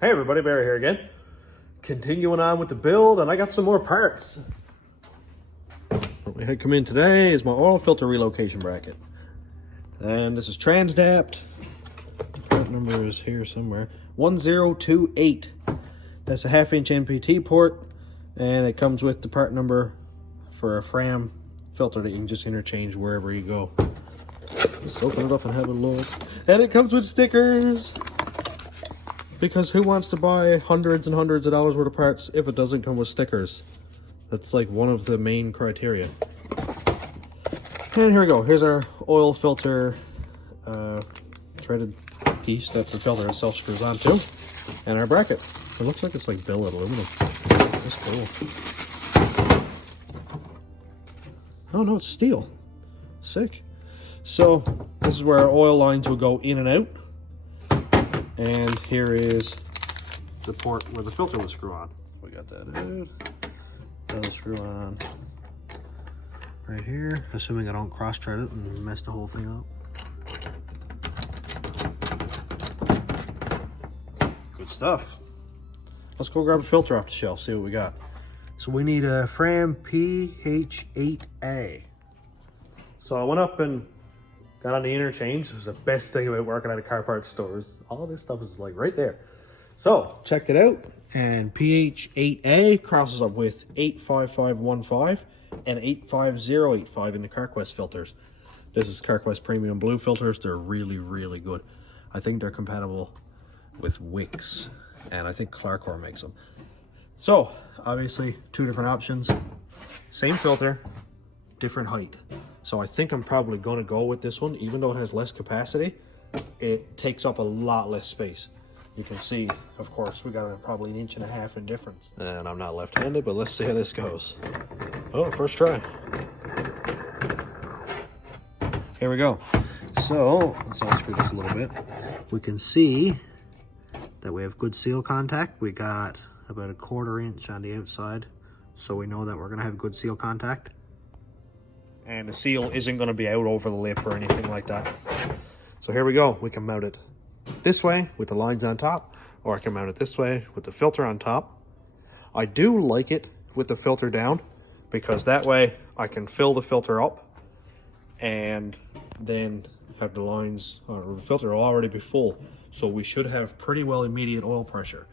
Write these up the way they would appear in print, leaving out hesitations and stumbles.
Hey everybody, Barry here again. Continuing on with the build, and I got some more parts. What we had come in today is my oil filter relocation bracket. And this is Trans-Dapt. Part number is here somewhere. 1028. That's a 1/2 inch NPT port, and it comes with the part number for a Fram filter that you can just interchange wherever you go. Let's open it up and have a look. And it comes with stickers! Because who wants to buy hundreds and hundreds of dollars worth of parts if it doesn't come with stickers? That's like one of the main criteria. And here we go. Here's our oil filter threaded piece that the filter itself screws onto. And our bracket. It looks like it's like billet aluminum. That's cool. Oh no, it's steel. Sick. So this is where our oil lines will go in and out. And here is the port where the filter will screw on. We got that out. That'll screw on right here, assuming I don't cross-thread it and mess the whole thing up. Good stuff. Let's go grab a filter off the shelf, see what we got. So we need a Fram PH8A. So I went up and got on the interchange. It was the best thing about working at a car parts stores. All this stuff is like right there. So check it out. And PH8A crosses up with 85515 and 85085 in the CarQuest filters. This is CarQuest Premium Blue filters. They're really, really good. I think they're compatible with Wix, and I think Clarcor makes them. So obviously two different options. Same filter, different height. So I think I'm probably going to go with this one. Even though it has less capacity, it takes up a lot less space. You can see, of course, we got probably 1.5 inches in difference. And I'm not left-handed, but let's see how this goes. Oh, first try. Here we go. So let's unscrew this a little bit. We can see that we have good seal contact. We got about 1/4 inch on the outside, so we know that we're going to have good seal contact. And the seal isn't going to be out over the lip or anything like that. So here we go. We can mount it this way with the lines on top, or I can mount it this way with the filter on top. I do like it with the filter down, because that way I can fill the filter up and then have the lines, or the filter will already be full. So we should have pretty well immediate oil pressure.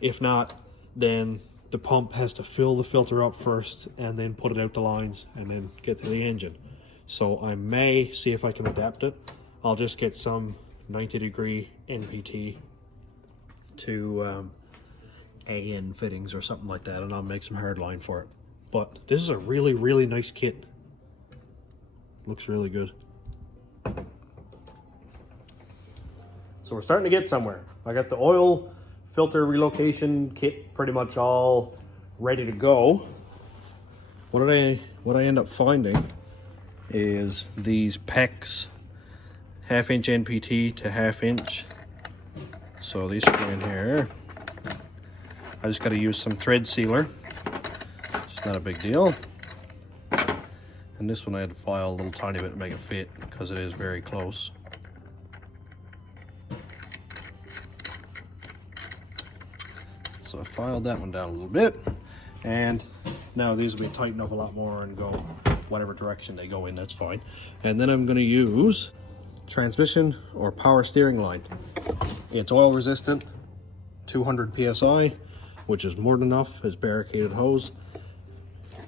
If not, then the pump has to fill the filter up first and then put it out the lines and then get to the engine. So I may see if I can adapt it. I'll just get some 90-degree NPT to AN fittings or something like that, and I'll make some hard line for it. But this is a really, really nice kit. Looks really good. So we're starting to get somewhere. I got the oil filter relocation kit pretty much all ready to go. What I end up finding is these PEX 1/2 inch NPT to 1/2 inch. So these go in here. I just got to use some thread sealer. It's not a big deal. And this one I had to file a little tiny bit to make it fit, because it is very close. So I filed that one down a little bit, and now these will be tightened up a lot more and go whatever direction they go in, that's fine. And then I'm going to use transmission or power steering line. It's oil resistant, 200 PSI, which is more than enough. It's barricaded hose.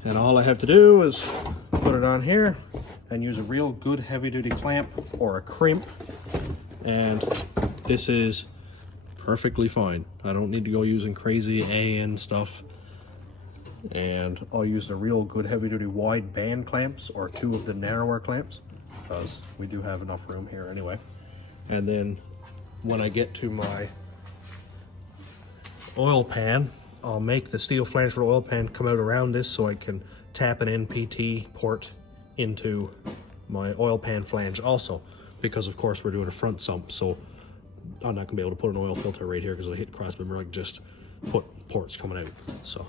And all I have to do is put it on here and use a real good heavy duty clamp or a crimp. And this is perfectly fine. I don't need to go using crazy AN stuff. And I'll use the real good heavy duty wide band clamps or 2 of the narrower clamps, because we do have enough room here anyway. And then when I get to my oil pan, I'll make the steel flange for the oil pan come out around this so I can tap an NPT port into my oil pan flange also, because of course we're doing a front sump, so I'm not gonna be able to put an oil filter right here because it'll hit crossbeam rug, just put ports coming out. So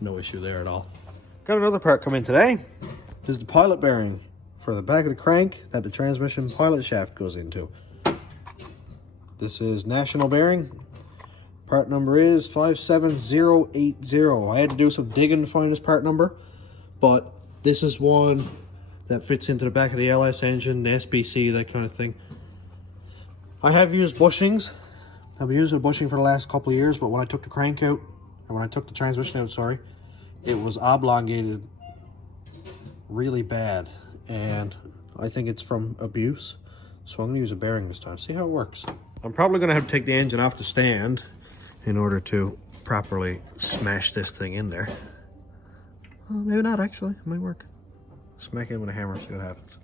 no issue there at all. Got another part come in today. This is the pilot bearing for the back of the crank that the transmission pilot shaft goes into. This is national bearing. Part number is 57080. I had to do some digging to find this part number, but this is one that fits into the back of the LS engine, the SBC, that kind of thing. I have used bushings. I've been using a bushing for the last couple of years, but when I took the crank out, and when I took the transmission out, sorry, it was oblongated really bad, and I think it's from abuse. So I'm gonna use a bearing this time, see how it works. I'm probably gonna have to take the engine off the stand in order to properly smash this thing in there. Maybe not, actually, it might work. Smack it with a hammer, see what happens.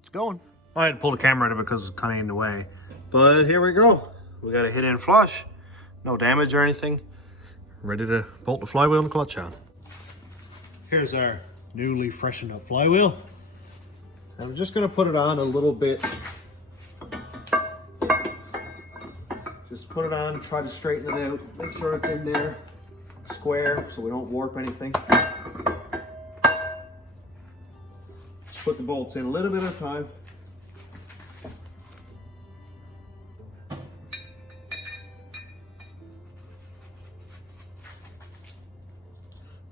It's going. I had to pull the camera out of it because it's kind of in the way. But here we go. We got a hit-in flush. No damage or anything. Ready to bolt the flywheel and the clutch on. Here's our newly freshened up flywheel. I'm just going to put it on a little bit. Just put it on, try to straighten it out, make sure it's in there square so we don't warp anything. Just put the bolts in a little bit at a time.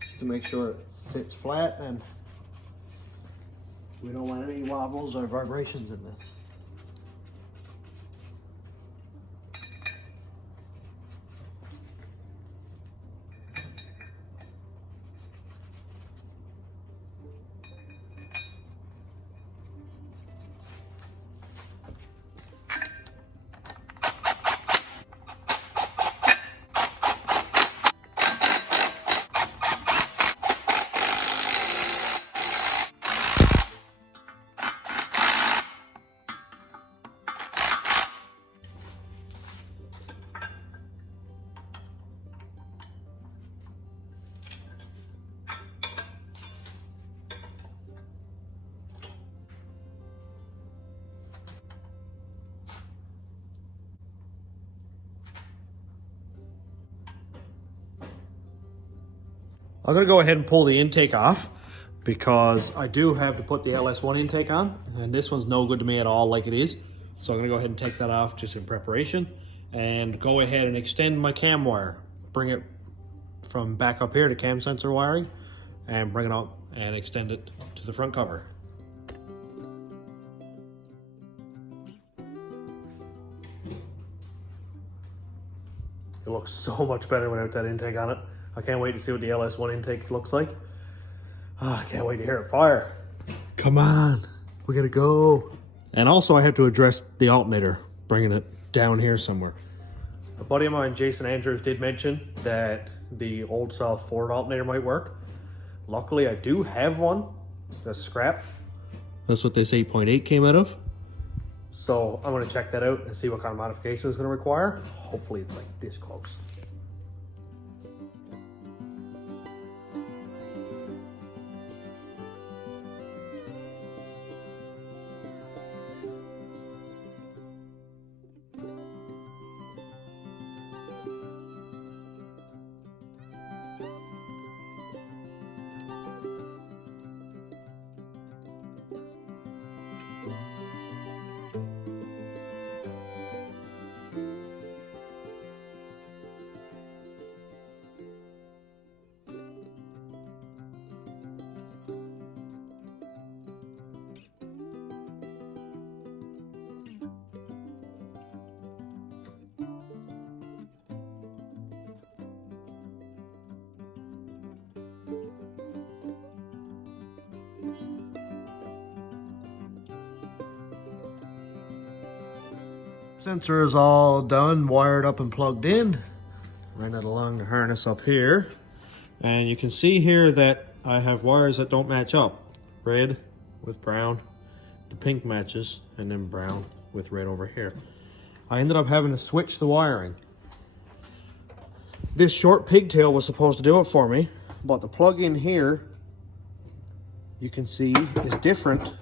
Just to make sure it sits flat and we don't want any wobbles or vibrations in this. I'm gonna go ahead and pull the intake off because I do have to put the LS1 intake on, and this one's no good to me at all like it is. So I'm gonna go ahead and take that off just in preparation and go ahead and extend my cam wire. Bring it from back up here to cam sensor wiring and bring it up and extend it to the front cover. It looks so much better without that intake on it. I can't wait to see what the LS1 intake looks like. I can't wait to hear it fire. Come on, we gotta go. And also I have to address the alternator, bringing it down here somewhere. A buddy of mine, Jason Andrews, did mention that the old style Ford alternator might work. Luckily I do have one that's scrap. That's what this 8.8 came out of. So I'm gonna check that out and see what kind of modification it's gonna require. Hopefully it's like this close. Sensor is all done, wired up and plugged in. Ran it along the harness up here. And you can see here that I have wires that don't match up. Red with brown, the pink matches, and then brown with red over here. I ended up having to switch the wiring. This short pigtail was supposed to do it for me, but the plug-in here, you can see, is different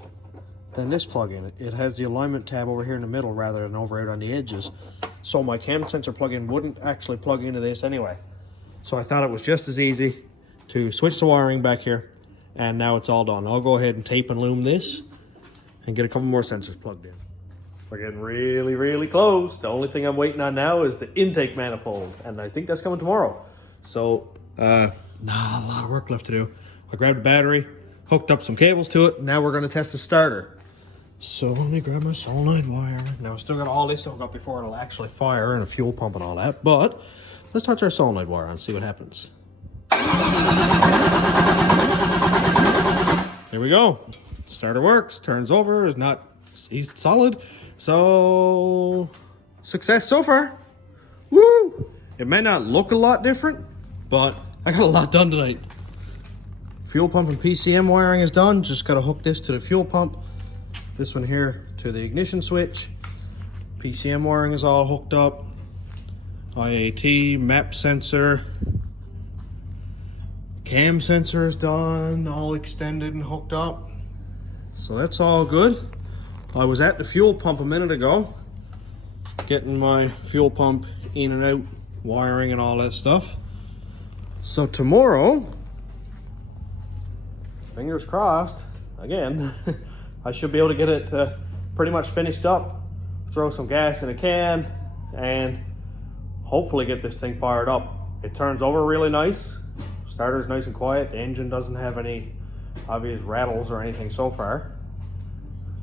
than this plug-in. It has the alignment tab over here in the middle rather than over out on the edges. So my cam sensor plug-in wouldn't actually plug into this anyway. So I thought it was just as easy to switch the wiring back here and now it's all done. I'll go ahead and tape and loom this and get a couple more sensors plugged in. We're getting really, really close. The only thing I'm waiting on now is the intake manifold, and I think that's coming tomorrow. So, a lot of work left to do. I grabbed a battery, hooked up some cables to it. Now we're gonna test the starter. So let me grab my solenoid wire. Now I still got all this to hook up before it'll actually fire and a fuel pump and all that, but let's touch our solenoid wire and see what happens. There we go. Starter works, turns over, he's solid. So, success so far. Woo! It may not look a lot different, but I got a lot done tonight. Fuel pump and PCM wiring is done. Just gotta hook this to the fuel pump. This one here to the ignition switch. PCM wiring is all hooked up. IAT, map sensor. Cam sensor is done, all extended and hooked up. So that's all good. I was at the fuel pump a minute ago, getting my fuel pump in and out, wiring and all that stuff. So tomorrow, fingers crossed, again, I should be able to get it pretty much finished up, throw some gas in a can, and hopefully get this thing fired up. It turns over really nice. Starter's nice and quiet. The engine doesn't have any obvious rattles or anything so far.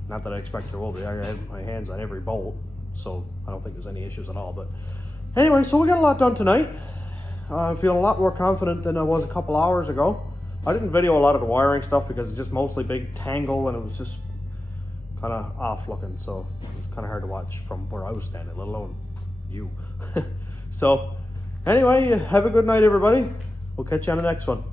Not that I expect there will be. I had my hands on every bolt, so I don't think there's any issues at all. But anyway, so we got a lot done tonight. I'm feeling a lot more confident than I was a couple hours ago. I didn't video a lot of the wiring stuff because it's just mostly big tangle and it was just kind of off looking, so it was kind of hard to watch from where I was standing, let alone you. So anyway, have a good night, everybody. We'll catch you on the next one.